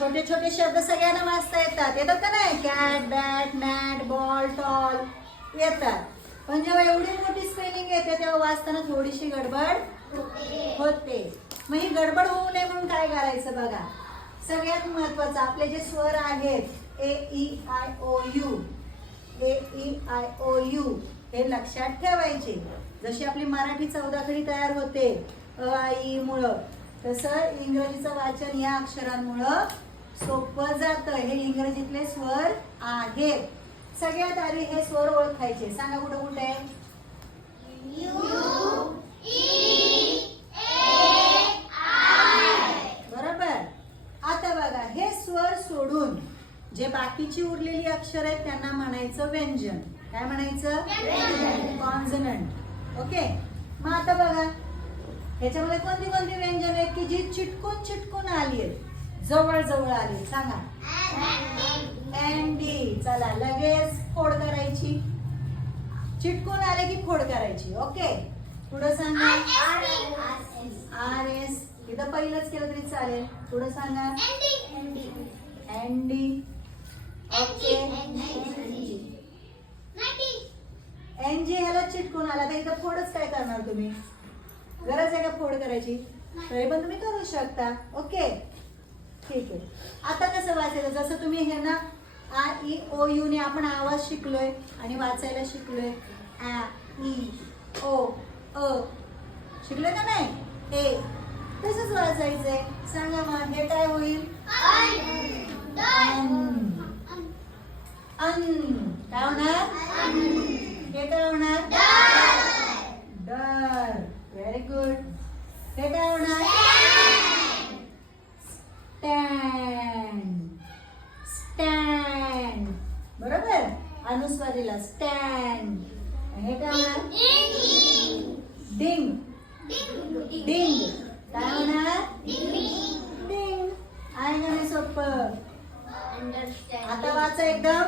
छोटे छोटे शब्द सगळ्यांना वाचता येतात. येतात का नाही? Cat bat mat ball tall येतात. पण जेव्हा एवढी मोठी स्पेलिंग येते तेव्हा वाचताना थोडीशी गडबड होते. मग ही गडबड होऊ नये म्हणून काय करायचं बघा? सगळ्यात महत्वाचं आपले जे स्वर आहेत A E I O U A E I O U हे लक्षात ठेवायचे. जशी आपली मराठी चौदाखडी तयार होते अ आई मुळं तसं इंग्रजीचं वाचन या अक्षरांमुळं सोपं जातं. हे इंग्रजीतले स्वर आहेत. सगळ्यात आधी हे स्वर ओळखायचे. सांगा कुठं कुठे? बरोबर. आता बघा हे स्वर सोडून जे बाकीची उरलेली अक्षर आहेत त्यांना म्हणायचं व्यंजन. काय म्हणायचं? कॉन्झनंट ओके मग आता बघा ह्याच्यामध्ये कोणती कोणती व्यंजन आहेत की जी चिटकून चिटकून आली आहेत? जवळ जवळ आली. सांगा. अँडी चला लगेच फोड करायची. चिटकून आले की फोड करायची. ओके. पुढं सांगा. आर एस इथं पहिलंच केलं तरी चालेल. पुढं सांगा. Andy okay. एन जी ह्याला चिटकून आला. तर इथं फोडच काय करणार तुम्ही? गरज आहे का फोड करायची? तरी पण तुम्ही करू शकता. ओके. ठीक आहे. आता कसं वाचायचं? जसं तुम्ही हे ना आ ई ओ यू ने आपण आवाज शिकलोय आणि वाचायला शिकलोय. आ ई ओ अ. शिकलोय का नाही? ए. तसंच वाचायचंय. सांगा मग हे काय होईल? अन. अन. काय होणार? हे काय होणार डर व्हेरी गुड हे काय होणार स्टँड स्टँड बरोबर अनुस्वारीला स्टँड हे काय होणार डिंग. डिंग. काय होणार डिंग. आहे का नाही सोपं? आता वाचा एकदम.